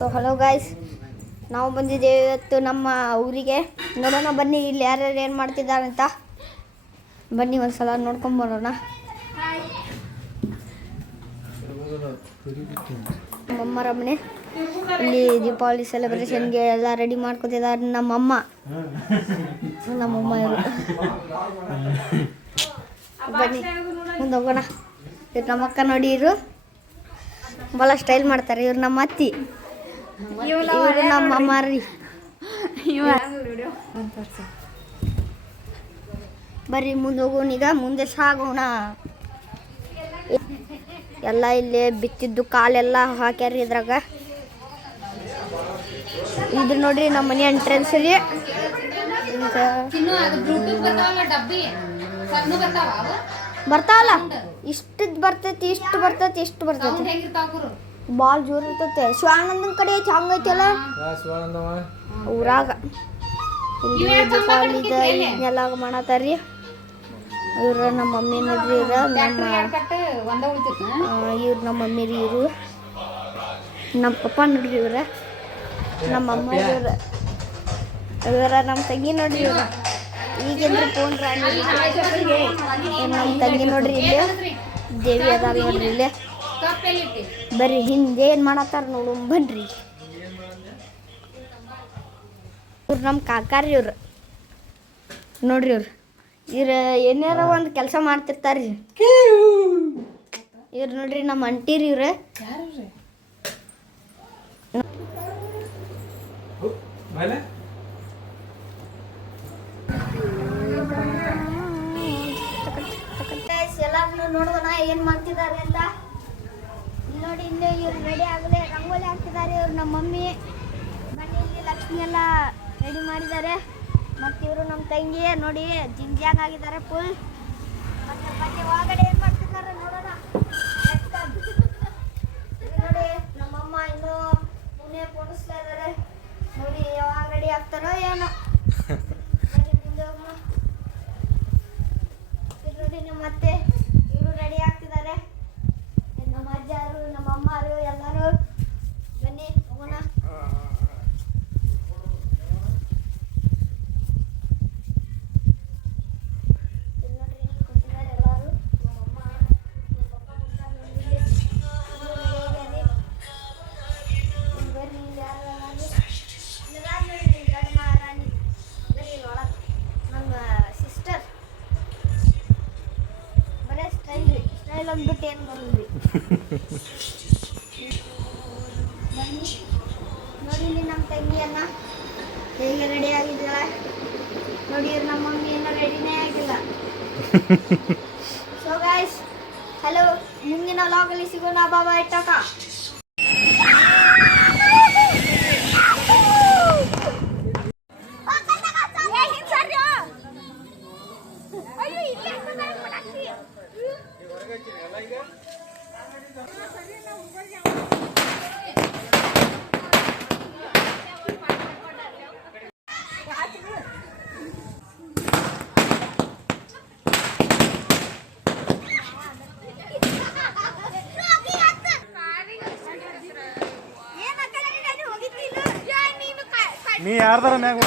Hello guys, ನಾವು ಬಂದಿದ್ದೇವೆ ಇವತ್ತು ನಮ್ಮ ಊರಿಗೆ. ನೋಡೋಣ ಬನ್ನಿ ಇಲ್ಲಿ ಯಾರ್ಯಾರು ಏನು ಮಾಡ್ತಿದ್ದಾರೆ ಅಂತ. ಬನ್ನಿ ಒಂದ್ಸಲ ನೋಡ್ಕೊಂಬರೋಣ. ನಮ್ಮಮ್ಮರ ಮನೆ ಇಲ್ಲಿ ದೀಪಾವಳಿ ಸೆಲೆಬ್ರೇಷನ್ಗೆ ಎಲ್ಲ ರೆಡಿ ಮಾಡ್ಕೊತಿದ್ದಾರೆ ನಮ್ಮಮ್ಮ ಇವರು. ಬನ್ನಿ ಮುಂದೆ ಹೋಗೋಣ. ಇವ್ರು ನಮ್ಮ ಅಕ್ಕ ನೋಡಿ, ಇವರು ಭಾಳ ಸ್ಟೈಲ್ ಮಾಡ್ತಾರೆ. ಇವ್ರು ನಮ್ಮ ಅತ್ತಿ, ಇವರು ನಮ್ಮ ಮಾರಿ. ಬರ್ರಿ ಮುಂದೆ ಹೋಗೋಣ. ಈಗ ಮುಂದೆ ಸಾಗೋಣ. ಎಲ್ಲ ಇಲ್ಲಿ ಬಿತ್ತಿದ್ದು ಕಾಲೆಲ್ಲ ಹಾಕ್ಯಾರ ಇದ್ರಾಗ. ಇದು ನೋಡ್ರಿ ನಮ್ಮ ಮನೆ ಎಂಟ್ರೆನ್ಸ್ ಅಲ್ಲಿ ಬರ್ತಾವಲ್ಲ. ಇಷ್ಟು ಬರ್ತೈತಿ, ಇಷ್ಟು ಬರ್ತೈತಿ, ಇಷ್ಟು ಬರ್ತೈತಿ. ಬಾಲ್ ಜೋರ್ ಇರ್ತೈತೆ. ಶಿವಾನಂದನ್ ಕಡೆ ಚಾಂಗ್ ಐತಲ್ಲ ಊರಾಗ. ಇಲ್ಲಿ ದೀಪಾವಳಿದ ಎಲ್ಲ ಮಾಡತಾರ್ರಿ. ಇವ್ರ ನಮ್ಮ ಮಮ್ಮಿ ನೋಡ್ರಿ. ಇವ್ರು ನಮ್ಮ ಮಮ್ಮಿ ರೀ. ಇವರು ನಮ್ಮ ಪಪ್ಪ ನೋಡ್ರಿ. ಇವ್ರ ನಮ್ಮ ಅಮ್ಮ. ಇವರ ನಮ್ಮ ತಂಗಿ ನೋಡ್ರಿ. ಇವ್ರ ಈಗಂದ್ರೆ ಫೋನ್ ನಮ್ಮ ತಂಗಿ ನೋಡ್ರಿ. ಇಲ್ಲಿ ದೇವಿ ಅದಾರ ನೋಡ್ರಿ. ಇಲ್ಲೇ ಬರ್ರಿ ಹಿಂದೆ ಏನು ಮಾಡತ್ತಾರ ನೋಡು ಬನ್ರಿ. ಇವ್ರು ನಮ್ಮ ಕಾಕಾರಿ. ಇವ್ರು ನೋಡ್ರಿ. ಇವ್ರು ಏನಾರ ಒಂದು ಕೆಲಸ ಮಾಡ್ತಿರ್ತಾರ್ರಿ. ಇವ್ರು ನೋಡ್ರಿ ನಮ್ಮ ಅಂಟಿರಿ. ಇವ್ರು ಎಲ್ಲಾರು ನೋಡೋಣ ಏನ್ ಮಾಡ್ತಿದ್ದಾರೆ ಅಂತ. ನೋಡಿ ಇಲ್ಲಿ ಇವ್ರು ರೆಡಿ ಆಗಲೇ ರಂಗೋಲಿ ಹಾಕ್ತಿದ್ದಾರೆ. ಇವ್ರು ನಮ್ಮ ಮಮ್ಮಿ. ಮನೆಯಲ್ಲಿ ಲಕ್ಷ್ಮಿ ಎಲ್ಲ ರೆಡಿ ಮಾಡಿದ್ದಾರೆ. ಮತ್ತು ಇವರು ನಮ್ಮ ತಂಗಿ ನೋಡಿ ಜಿಂಗ್ಯಾಂಗ್ ಆಗಿದ್ದಾರೆ ಫುಲ್. ಮತ್ತು ಬನ್ನಿ ಒಳಗಡೆ ಏನು ಮಾಡ್ತಿದ್ದಾರೆ ನೋಡೋಣ. ನೋಡಿ ನಮ್ಮಮ್ಮ ಇನ್ನೂ ಮುನ್ನೆ ಪೋಣಿಸ್ತಾ ಇದ್ದಾರೆ. ನೋಡಿ ಯಾವಾಗ ರೆಡಿ ಆಗ್ತಾರೋ ಏನೋ. ಮುಂದೆ ಹೋಗೋಣ. ನೋಡಿ ನಮ್ಮ ಅತ್ತೆ ಇವರು ರೆಡಿ ಆಗ್ತಿದ್ದಾರೆ. ನಮ್ಮ ಅಜ್ಜರು, ನಮ್ಮ ಅಮ್ಮರು ಎಲ್ಲರೂ. ಬನ್ನಿ ಹೋಗೋಣ. ಬಿಟ್ಟು ಏನು ಬರೋದ್ರಿ. ಬನ್ನಿ ನೋಡಿ ಇಲ್ಲಿ ನಮ್ಮ ತಂಗಿಯನ್ನ ಹೇಗೆ ರೆಡಿ ಆಗಿದ್ದಾಳೆ ನೋಡಿ. ನಮ್ಮ ಮಮ್ಮಿ ಏನೋ ರೆಡಿನೇ ಆಗಿಲ್ಲ. ಸೊ ಗೈಸ್, ಹಲೋ, ಮುಂದಿನ ವ್ಲಾಗಲ್ಲಿ ಸಿಗೋಣ. ಬಾಯ್, ಟಾಟಾ. ನೀ ಯಾರ್ದಾರ ಮ್ಯಾಗ